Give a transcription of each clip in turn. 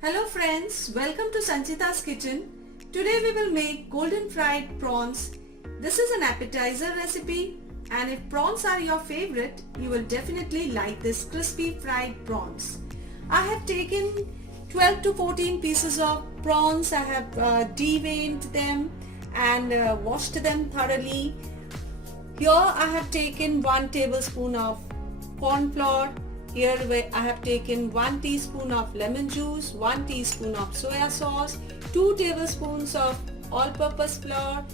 Hello friends, welcome to Sanchita's kitchen. Today we will make golden fried prawns. This is an appetizer recipe, and if prawns are your favorite, you will definitely like this crispy fried prawns. I have taken 12 to 14 pieces of prawns. I have deveined them and washed them thoroughly. Here I have taken 1 tablespoon of corn flour. Here I have taken 1 teaspoon of lemon juice, 1 teaspoon of soya sauce, 2 tablespoons of all-purpose flour,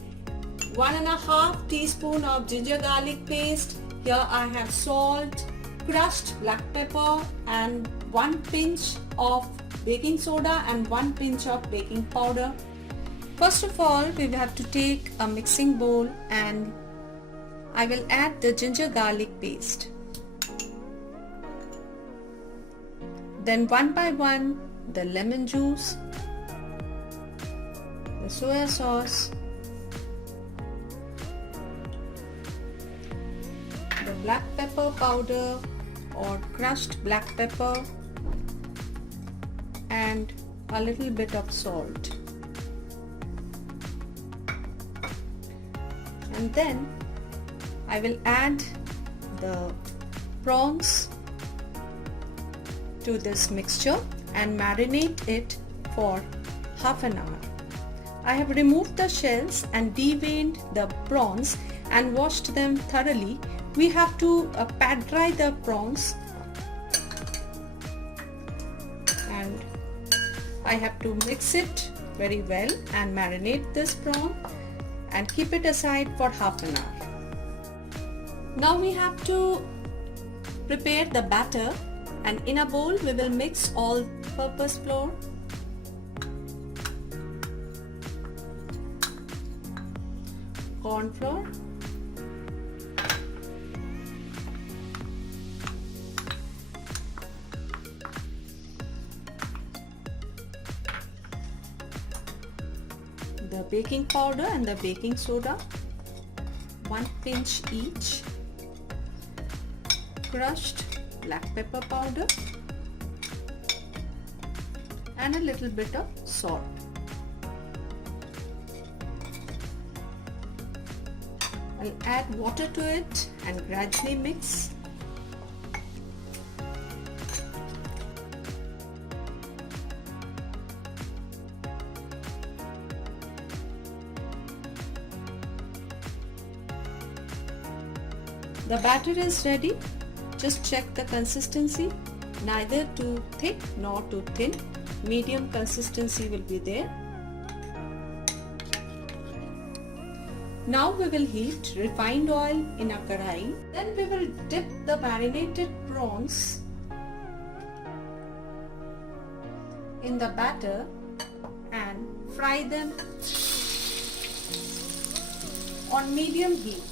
1.5 teaspoon of ginger garlic paste. Here I have salt, crushed black pepper and 1 pinch of baking soda and 1 pinch of baking powder. First of all, we will have to take a mixing bowl and I will add the ginger garlic paste. Then one by one, the lemon juice, the soya sauce, the black pepper powder or crushed black pepper, and a little bit of salt. And then I will add the prawns to this mixture and marinate it for half an hour. I have removed the shells and deveined the prawns and washed them thoroughly. We have to pat dry the prawns, and I have to mix it very well and marinate this prawn and keep it aside for half an hour. Now we have to prepare the batter, and in a bowl we will mix all-purpose flour, corn flour, the baking powder and the baking soda, 1 pinch each, crushed black pepper powder and a little bit of salt. I'll add water to it and gradually mix. The batter is ready. Just check the consistency, neither too thick nor too thin. Medium consistency will be there. Now we will heat refined oil in a kadai. Then we will dip the marinated prawns in the batter and fry them on medium heat.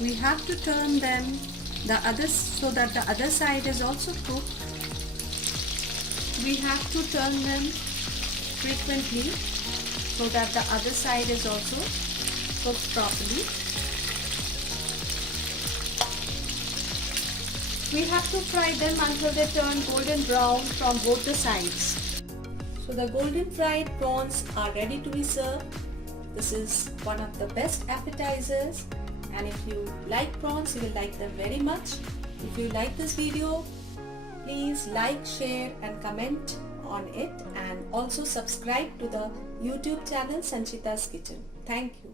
We have to turn them so that the other side is also cooked. We have to turn them frequently so that the other side is also cooked properly. We have to fry them until they turn golden brown from both the sides. So the golden fried prawns are ready to be served. This is one of the best appetizers. And if you like prawns, you will like them very much. If you like this video, please like, share and comment on it, and also subscribe to the YouTube channel Sanchita's Kitchen. Thank you.